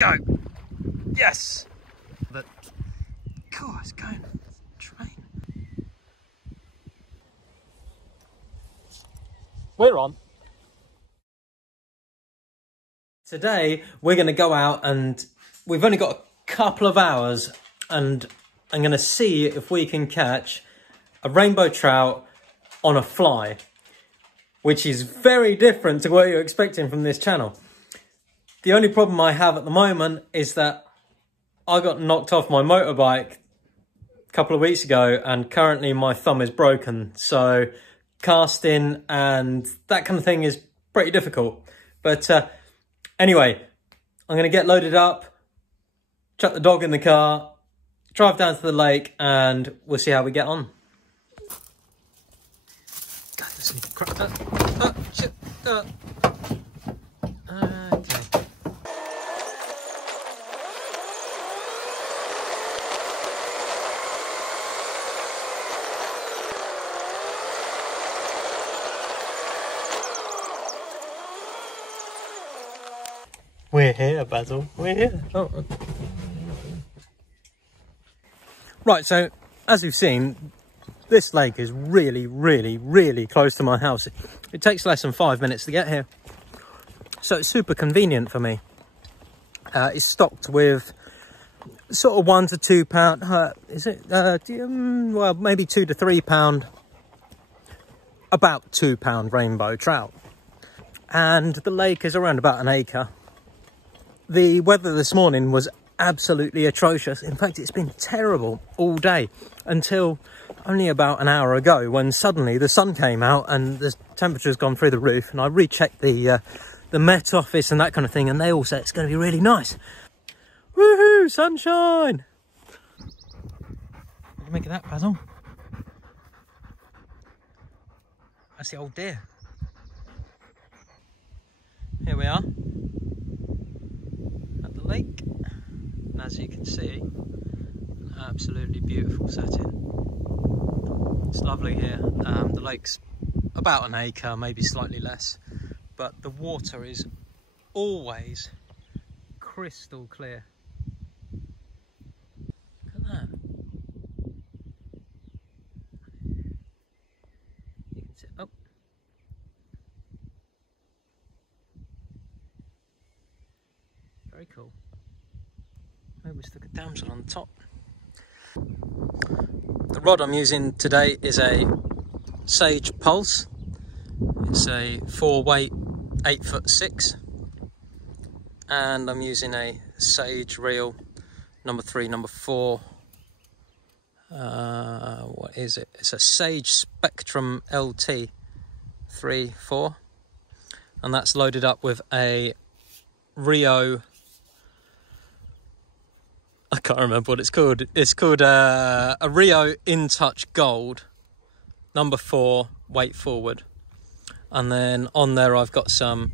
Go! Yes! But, God, it's going train. We're on. Today, we're going to go out and we've only got a couple of hours and I'm going to see if we can catch a rainbow trout on a fly, which is very different to what you're expecting from this channel. The only problem I have at the moment is that I got knocked off my motorbike a couple of weeks ago and currently my thumb is broken. So casting and that kind of thing is pretty difficult. But anyway, I'm going to get loaded up, chuck the dog in the car, drive down to the lake and we'll see how we get on. God, there's some crap. Shit. Okay. We're here, Basil. We're here. Oh. Right, so as you've seen, this lake is really, really, really close to my house. It takes less than 5 minutes to get here. So it's super convenient for me. It's stocked with sort of 1 to 2 pound, is it? Well, maybe 2 to 3 pound, about 2 pound rainbow trout. And the lake is around about an acre. The weather this morning was absolutely atrocious. In fact, it's been terrible all day until only about an hour ago when suddenly the sun came out and the temperature's gone through the roof. And I rechecked the Met Office and that kind of thing, and they all said it's going to be really nice. Woohoo, sunshine! What do you make of that, Basil? That's the old deer. Here we are at the lake, and as you can see, an absolutely beautiful setting. It's lovely here. The lake's about an acre, maybe slightly less, but the water is always crystal clear. Look at that. You can see, oh. Very cool. Maybe we stick a damsel on the top. The rod I'm using today is a Sage Pulse. It's a 4-weight 8'6", and I'm using a Sage reel number 3, number 4. What is it? It's a Sage Spectrum LT 3/4, and that's loaded up with a Rio. I can't remember what it's called. It's called a Rio In Touch Gold, number 4, weight forward. And then on there I've got some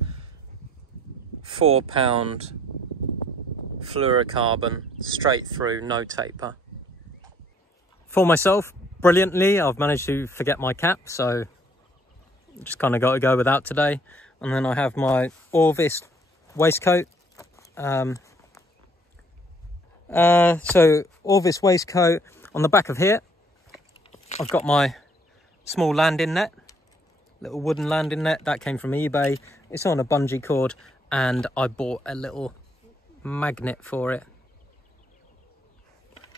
4 pound fluorocarbon, straight through, no taper. For myself, brilliantly, I've managed to forget my cap, so just kind of got to go without today. And then I have my Orvis waistcoat. So Orvis waistcoat. On the back of here, I've got my small landing net, little wooden landing net that came from eBay. It's on a bungee cord, and I bought a little magnet for it,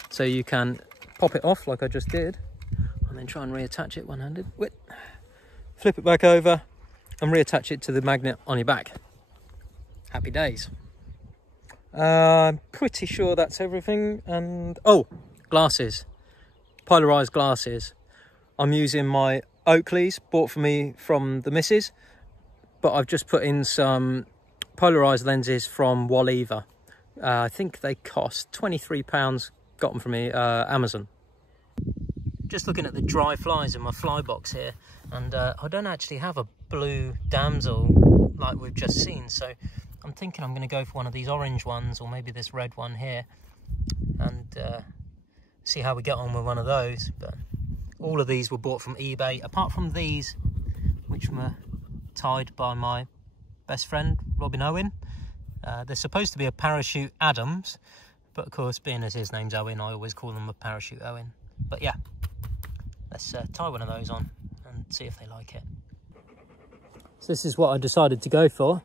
so you can pop it off like I just did, and then try and reattach it one-handed. Flip it back over and reattach it to the magnet on your back. Happy days. I'm pretty sure that's everything. And oh, glasses, polarized glasses. I'm using my Oakleys, bought for me from the missus, but I've just put in some polarized lenses from Waleva. I think they cost £23, got them from me, Amazon. Just looking at the dry flies in my fly box here, and I don't actually have a blue damsel like we've just seen, so I'm thinking I'm going to go for one of these orange ones, or maybe this red one here, and see how we get on with one of those. But all of these were bought from eBay, apart from these, which were tied by my best friend Robin Owen. They're supposed to be a parachute Adams, but of course, being as his name's Owen, I always call them a parachute Owen. But yeah, let's tie one of those on and see if they like it. So this is what I decided to go for.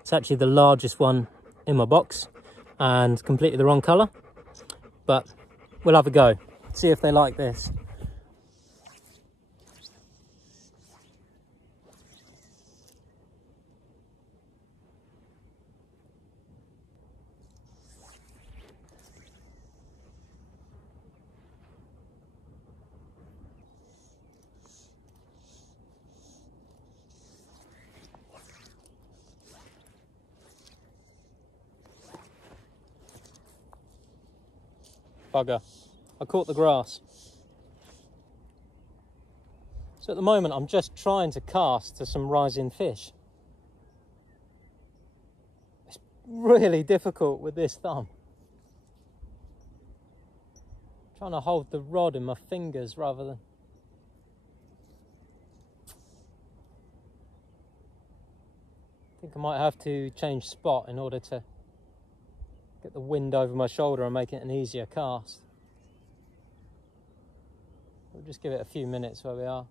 It's actually the largest one in my box and completely the wrong colour, but we'll have a go, see if they like this. Bugger, I caught the grass. So at the moment I'm just trying to cast to some rising fish. It's really difficult with this thumb. I'm trying to hold the rod in my fingers rather than... I think I might have to change spot in order to get the wind over my shoulder and make it an easier cast. We'll just give it a few minutes where we are.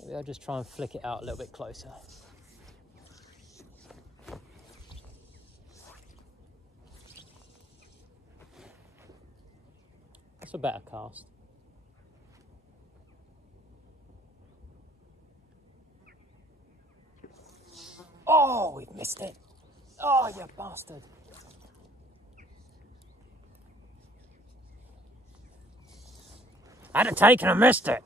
Maybe I'll just try and flick it out a little bit closer. That's a better cast. Oh, we've missed it. Oh, you bastard. I had a take and I missed it.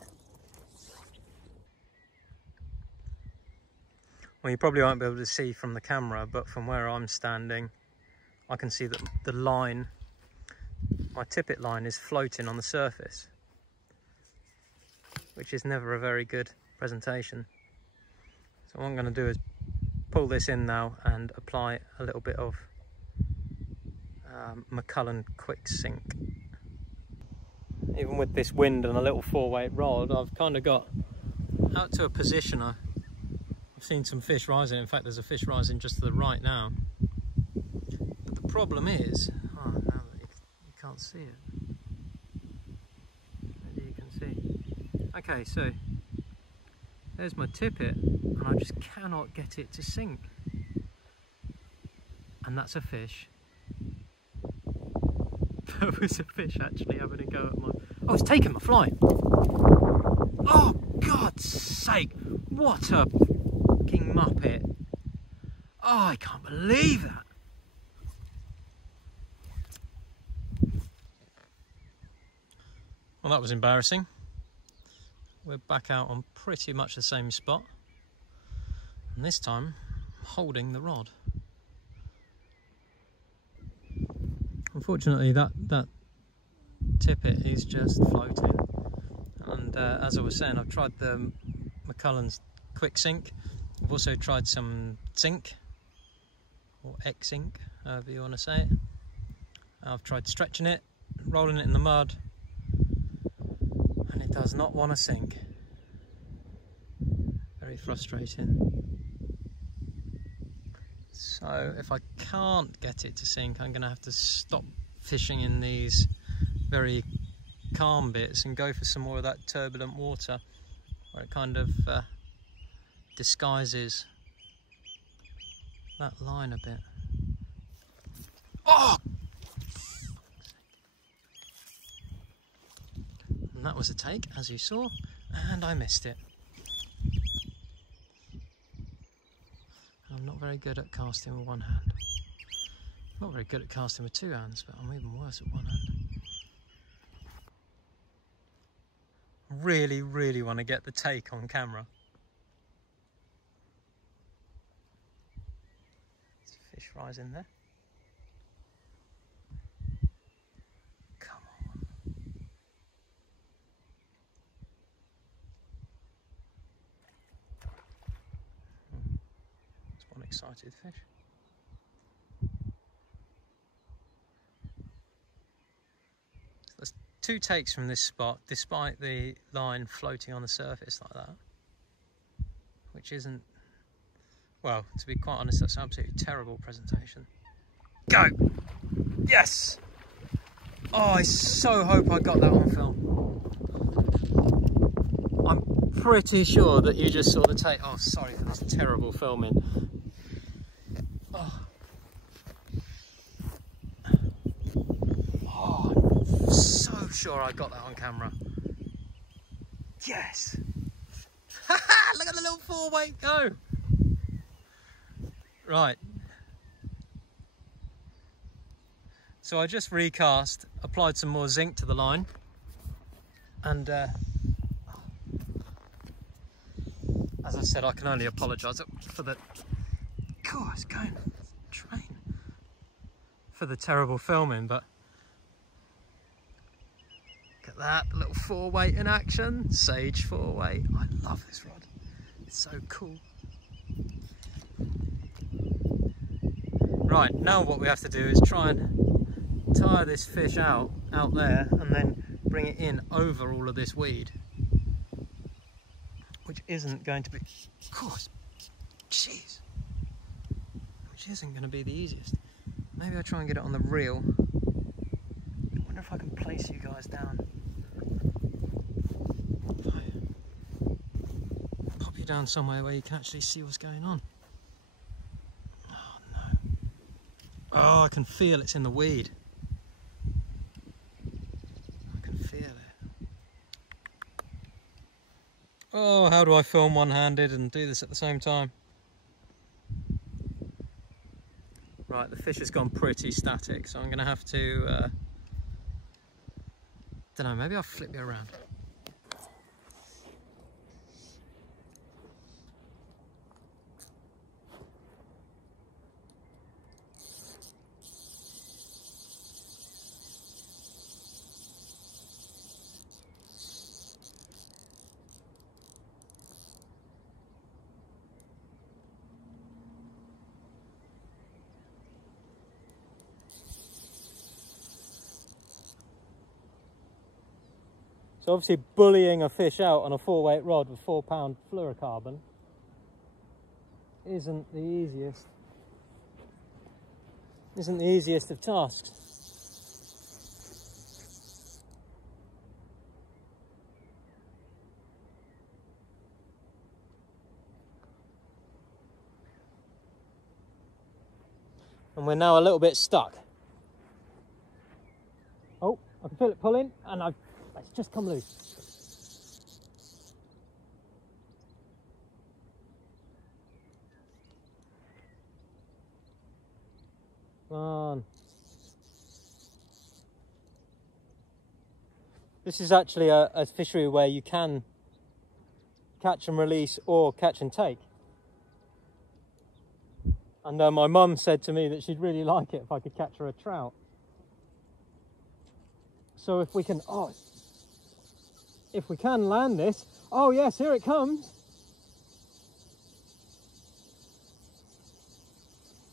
Well, you probably won't be able to see from the camera, but from where I'm standing, I can see that the line, my tippet line, is floating on the surface, which is never a very good presentation. So what I'm going to do is pull this in now and apply a little bit of McCullen quick sink. Even with this wind and a little 4-weight rod, I've kind of got out to a position. I've seen some fish rising. In fact, there's a fish rising just to the right now. But the problem is, oh, now that you can't see it. Maybe you can see. Okay, so there's my tippet, and I just cannot get it to sink. And that's a fish. That was a fish actually having a go at my... Oh, it's taken my fly. Oh, God's sake. What a fucking muppet. Oh, I can't believe that. Well, that was embarrassing. We're back out on pretty much the same spot. And this time, I'm holding the rod. Unfortunately, that tippet is just floating. And as I was saying, I've tried the McCullen's quick sink. I've also tried some zinc, or X-ink, however you want to say it. I've tried stretching it, rolling it in the mud, and it does not want to sink. Very frustrating. So if I can't get it to sink, I'm going to have to stop fishing in these very calm bits and go for some more of that turbulent water where it kind of disguises that line a bit. Oh! And that was a take, as you saw, and I missed it. I'm not very good at casting with one hand. I'm not very good at casting with two hands, but I'm even worse at one hand. Really, really want to get the take on camera. There's a fish rising there. Come on. That's one excited fish. There's two takes from this spot, despite the line floating on the surface like that, which isn't Well, to be quite honest, that's an absolutely terrible presentation. Go! Yes! Oh, I so hope I got that on film. I'm pretty sure that you just saw the tape. Oh, sorry for this terrible filming. Oh. Oh, I'm so sure I got that on camera. Yes! Look at the little 4-weight go! Right. So I just recast, applied some more zinc to the line, and as I said, I can only apologise for the... God, it's going train for the terrible filming, but look at that, the little 4-weight in action, Sage 4-weight. I love this rod. It's so cool. Right, now what we have to do is try and tire this fish out there and then bring it in over all of this weed, which isn't going to be, of course, jeez, which isn't going to be the easiest. Maybe I'll try and get it on the reel. I wonder if I can place you guys down. Pop you down somewhere where you can actually see what's going on. Oh, I can feel it's in the weed. I can feel it. Oh, how do I film one-handed and do this at the same time? Right, the fish has gone pretty static, so I'm going to have to... don't know, maybe I'll flip you around. So obviously bullying a fish out on a 4-weight rod with 4-pound fluorocarbon isn't the easiest of tasks. And we're now a little bit stuck. Oh, I can feel it pulling, and it's just come loose. Come on. This is actually a fishery where you can catch and release or catch and take. And my mum said to me that she'd really like it if I could catch her a trout. So if we can land this, oh yes, here it comes.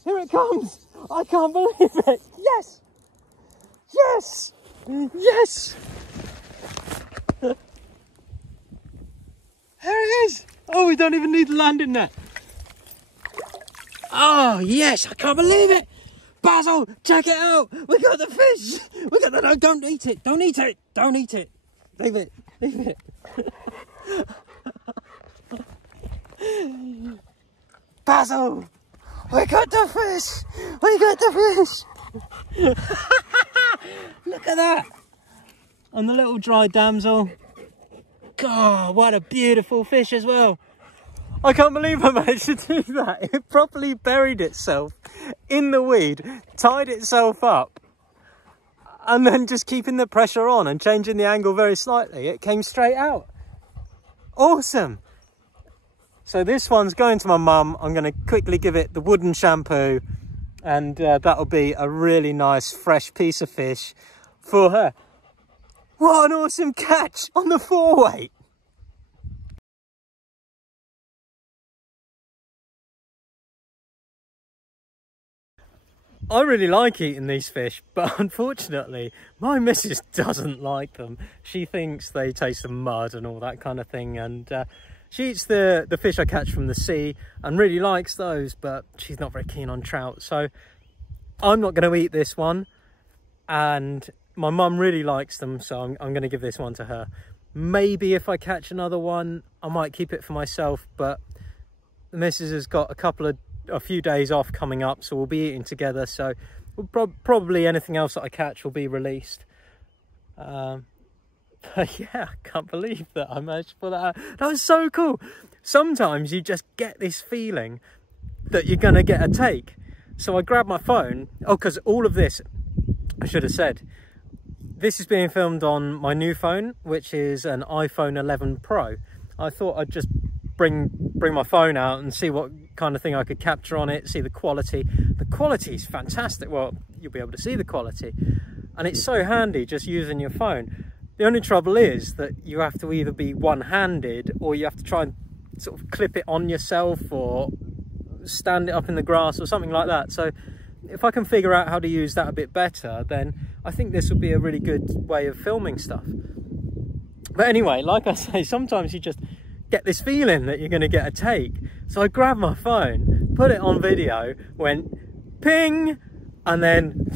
Here it comes. I can't believe it. Yes. Yes. Yes. There it is. Oh, we don't even need the landing net. Oh yes, I can't believe it. Basil, check it out. We got the fish. We got the, no, don't eat it. Don't eat it. Don't eat it. Leave it. Leave it. Basil, we got the fish. We got the fish. Look at that. And the little dry damsel. God, what a beautiful fish as well. I can't believe I managed to do that. It properly buried itself in the weed, tied itself up, and then just keeping the pressure on and changing the angle very slightly, it came straight out. Awesome. So this one's going to my mum. I'm going to quickly give it the wooden shampoo, and that'll be a really nice fresh piece of fish for her. What an awesome catch on the 4-weight. I really like eating these fish, but unfortunately my missus doesn't like them. She thinks they taste of mud and all that kind of thing, and She eats the fish I catch from the sea and really likes those, but she's not very keen on trout. So I'm not going to eat this one, and my mum really likes them, so I'm going to give this one to her. Maybe if I catch another one, I might keep it for myself, but the missus has got a few days off coming up, so we'll be eating together. So probably anything else that I catch will be released. But yeah, I can't believe that I managed to pull that out. That was so cool. Sometimes you just get this feeling that you're going to get a take. So I grabbed my phone. Oh, because all of this, I should have said, this is being filmed on my new phone, which is an iPhone 11 Pro. I thought I'd just bring my phone out and see what kind of thing I could capture on it, see the quality. The quality is fantastic. Well, you'll be able to see the quality. And it's so handy just using your phone. The only trouble is that you have to either be one-handed, or you have to try and sort of clip it on yourself or stand it up in the grass or something like that. So if I can figure out how to use that a bit better, then I think this would be a really good way of filming stuff. But anyway, like I say, sometimes you just get this feeling that you're going to get a take. So I grabbed my phone, put it on video, went ping, and then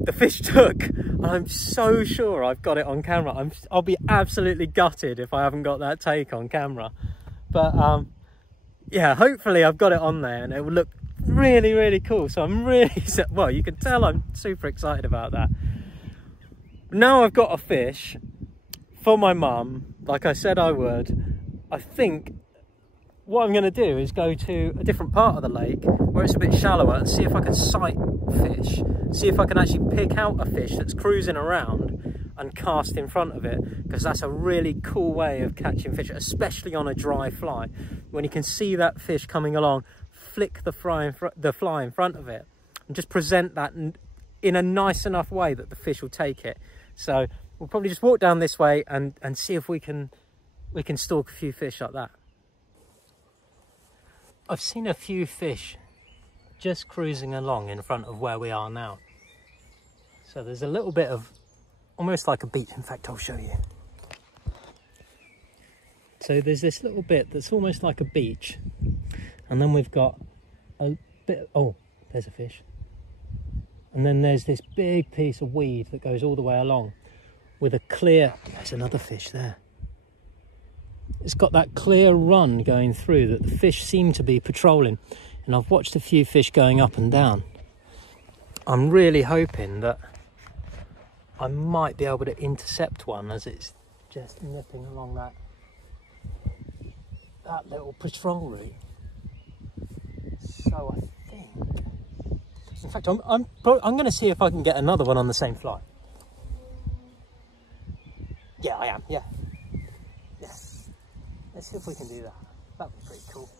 the fish took. And I'm so sure I've got it on camera. I'll be absolutely gutted if I haven't got that take on camera. But yeah, hopefully I've got it on there and it will look really, really cool. So I'm really, well, you can tell I'm super excited about that. Now I've got a fish for my mum, like I said I would. I think what I'm going to do is go to a different part of the lake where it's a bit shallower and see if I can sight fish, see if I can actually pick out a fish that's cruising around and cast in front of it, because that's a really cool way of catching fish, especially on a dry fly. When you can see that fish coming along, flick the fly in front of it and just present that in a nice enough way that the fish will take it. So we'll probably just walk down this way and see if we can stalk a few fish like that. I've seen a few fish just cruising along in front of where we are now. So there's a little bit of, almost like a beach. In fact, I'll show you. So there's this little bit that's almost like a beach. And then we've got a bit, oh, there's a fish. And then there's this big piece of weed that goes all the way along with a clear, there's another fish there. It's got that clear run going through that the fish seem to be patrolling. And I've watched a few fish going up and down. I'm really hoping that I might be able to intercept one as it's just nipping along that little patrol route. So I think, in fact, I'm going to see if I can get another one on the same fly. Yeah, I am. Yeah. Let's see if we can do that. That'd be pretty cool.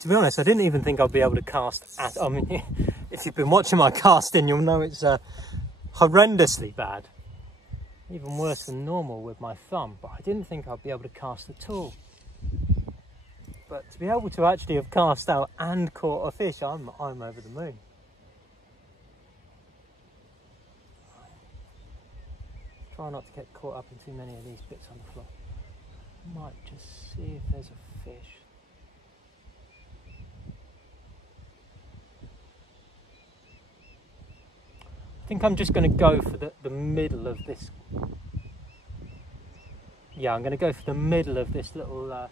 To be honest, I didn't even think I'd be able to cast at, I mean, if you've been watching my casting, you'll know it's horrendously bad. Even worse than normal with my thumb, but I didn't think I'd be able to cast at all. But to be able to actually have cast out and caught a fish, I'm over the moon. Try not to get caught up in too many of these bits on the floor. Might just see if there's a fish. I think I'm just going to go for the middle of this. Yeah, I'm going to go for the middle of this little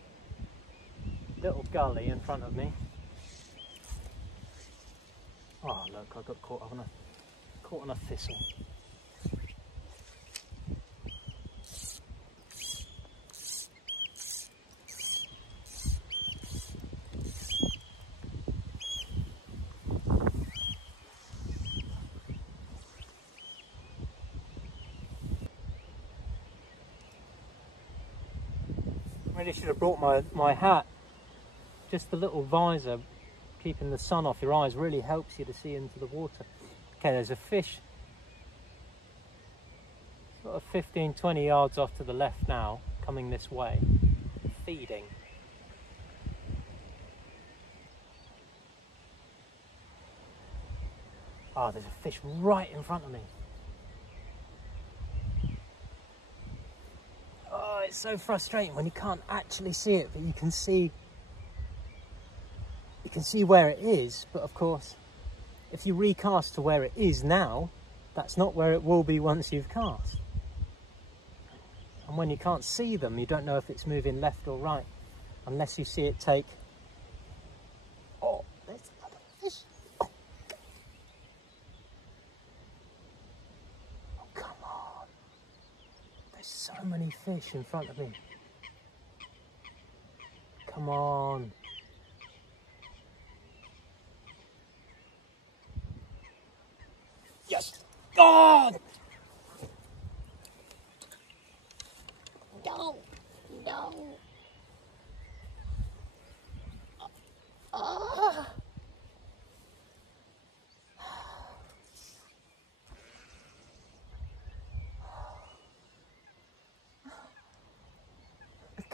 gully in front of me. Oh look, I got caught on a thistle. Really should have brought my hat. Just the little visor, keeping the sun off your eyes, really helps you to see into the water. Okay, there's a fish sort of 15-20 yards off to the left now, coming this way, feeding. Ah, there's a fish right in front of me. it's so frustrating when you can't actually see it, but you can see where it is. But of course, if you recast to where it is now, that's not where it will be once you've cast. And when you can't see them, you don't know if it's moving left or right, unless you see it take... Oh, there's another fish. Oh. Oh, come on. There's so many fish in front of me. Come on. Yes. God. No. No.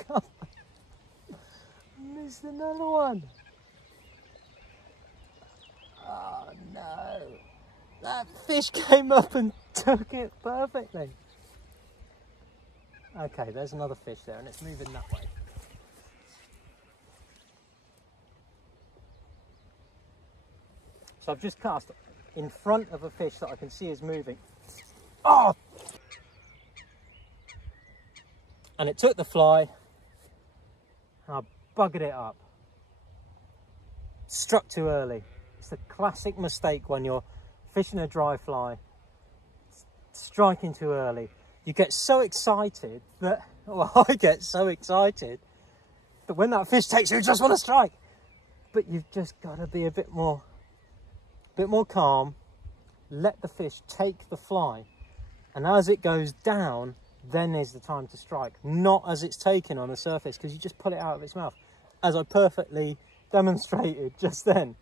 God. Missed another one. Oh no. That fish came up and took it perfectly. Okay, there's another fish there and it's moving that way. So I've just cast in front of a fish that I can see is moving. Oh! And it took the fly and I buggered it up. Struck too early. It's a classic mistake when you're fishing a dry fly, striking too early. You get so excited that, well, I get so excited that when that fish takes you just want to strike. But you've just got to be a bit more calm, let the fish take the fly, and as it goes down, then is the time to strike, not as it's taken on the surface, because you just pull it out of its mouth, as I perfectly demonstrated just then.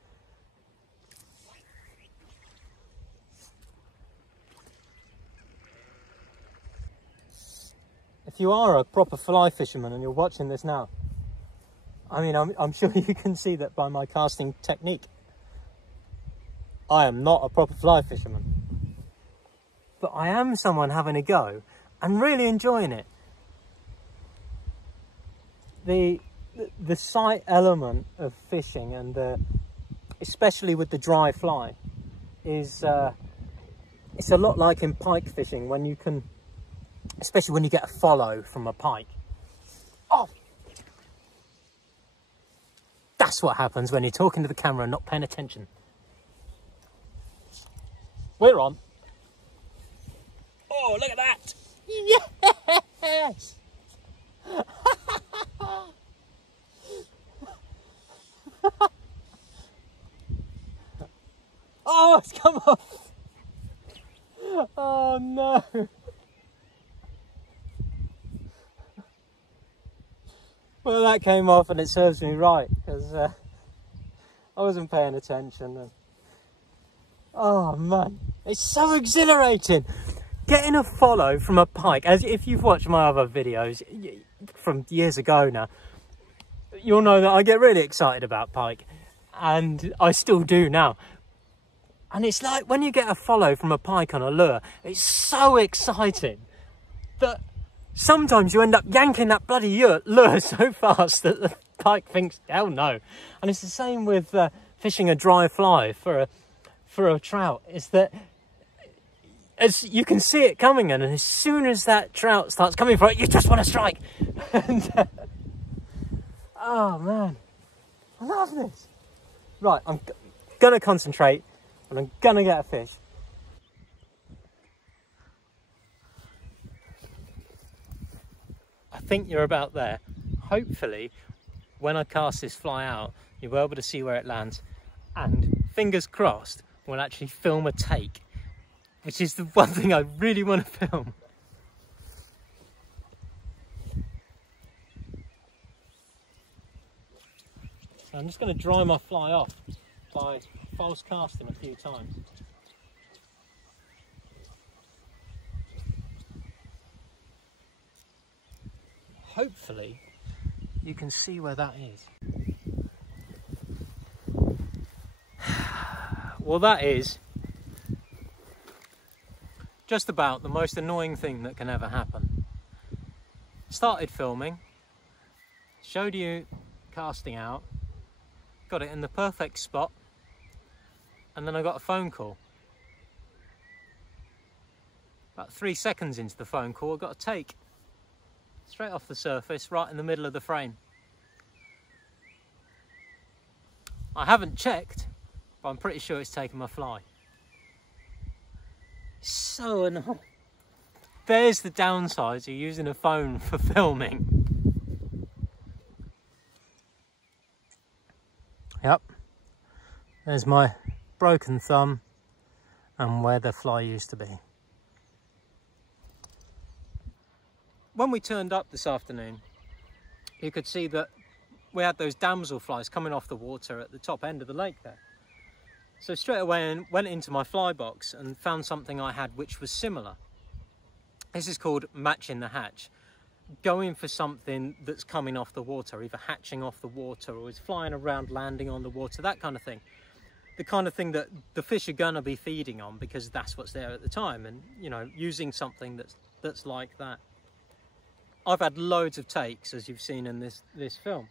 If you are a proper fly fisherman and you're watching this now, I mean, I'm sure you can see that by my casting technique. I am not a proper fly fisherman, but I am someone having a go and really enjoying it. The sight element of fishing, and especially with the dry fly, is it's a lot like in pike fishing when you can, especially when you get a follow from a pike. Oh, that's what happens when you're talking to the camera and not paying attention. We're on. Oh, look at that. Yes. Oh, it's come off. Oh, no. Well, that came off and it serves me right, because I wasn't paying attention. And... oh, man. It's so exhilarating. Getting a follow from a pike, as if you've watched my other videos from years ago now, you'll know that I get really excited about pike, and I still do now. And it's like when you get a follow from a pike on a lure, it's so exciting that sometimes you end up yanking that bloody lure so fast that the pike thinks, hell no. And it's the same with fishing a dry fly for a trout, is that as you can see it coming in, and as soon as that trout starts coming for it, you just want to strike. And, oh man, I love this. Right, I'm gonna concentrate and I'm gonna get a fish. I think you're about there. Hopefully, when I cast this fly out, you'll be able to see where it lands, and fingers crossed, we'll actually film a take, which is the one thing I really want to film. So I'm just going to dry my fly off by false casting a few times. Hopefully you can see where that is. Well, that is just about the most annoying thing that can ever happen. started filming, showed you casting out, got it in the perfect spot, and then I got a phone call. About 3 seconds into the phone call, I got a take straight off the surface, right in the middle of the frame. I haven't checked, but I'm pretty sure it's taken my fly. So annoying. There's the downsides of using a phone for filming. Yep, there's my broken thumb and where the fly used to be. When we turned up this afternoon, you could see that we had those damselflies coming off the water at the top end of the lake there. So straight away I went into my fly box and found something I had which was similar. This is called matching the hatch. Going for something that's coming off the water, either hatching off the water or is flying around, landing on the water, that kind of thing. The kind of thing that the fish are gonna be feeding on because that's what's there at the time, and you know, using something that's like that. I've had loads of takes, as you've seen in this film.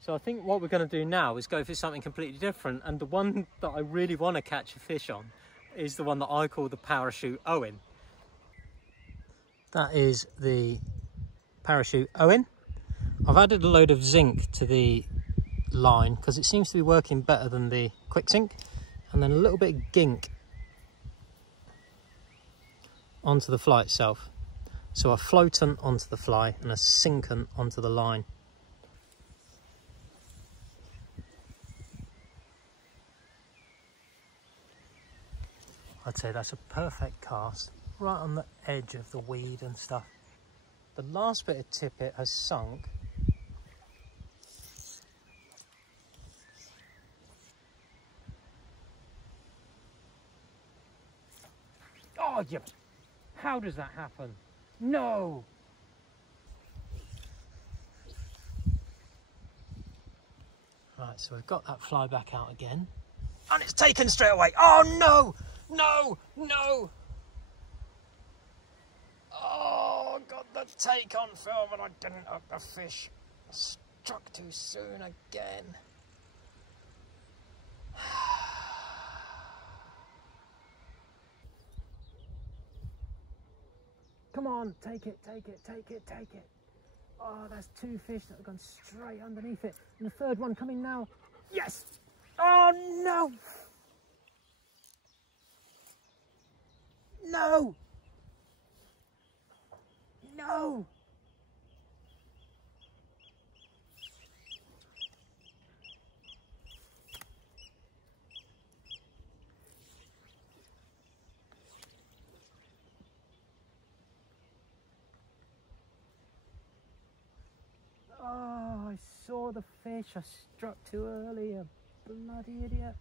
So I think what we're going to do now is go for something completely different, and the one that I really want to catch a fish on is the one that I call the Parachute Owen. That is the Parachute Owen. I've added a load of zinc to the line because it seems to be working better than the quick zinc, and then a little bit of gink onto the fly itself. So a floatant onto the fly and a sinkant onto the line. I'd say that's a perfect cast, right on the edge of the weed and stuff. The last bit of tippet has sunk. Oh, yeah. How does that happen? No! Right, so we've got that fly back out again. And it's taken straight away. Oh, no! No! No! Oh, got the take on film and I didn't hook the fish. Struck too soon again. Come on, take it, take it, take it, take it. Oh, that's 2 fish that have gone straight underneath it. And the third one coming now. Yes! Oh, no! No! No! Oh, I saw the fish. I struck too early, a bloody idiot.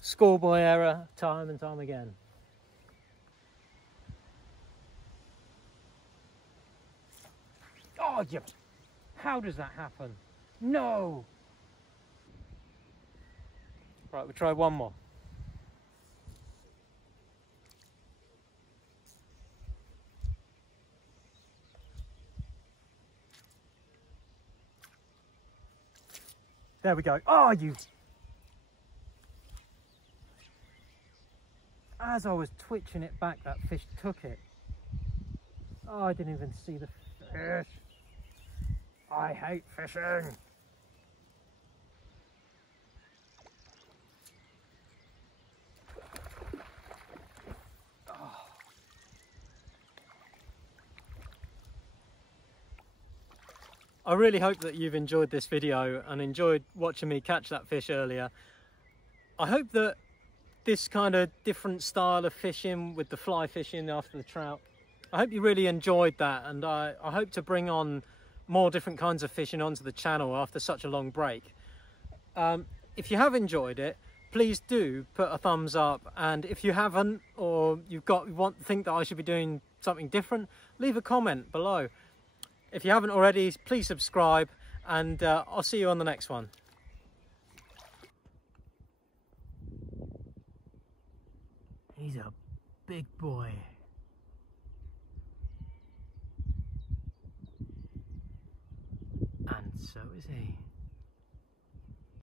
Schoolboy error, time and time again. Oh, yeah. How does that happen? No! Right, we'll try one more. There we go. Oh, you... As I was twitching it back, that fish took it. Oh, I didn't even see the fish. I hate fishing. Oh. I really hope that you've enjoyed this video and enjoyed watching me catch that fish earlier. I hope that this kind of different style of fishing with the fly fishing after the trout, I hope you really enjoyed that, and I hope to bring on more different kinds of fishing onto the channel after such a long break. If you have enjoyed it, please do put a thumbs up, and if you haven't, or think that I should be doing something different, leave a comment below. If you haven't already, please subscribe, and I'll see you on the next one. He's a big boy. And so is he.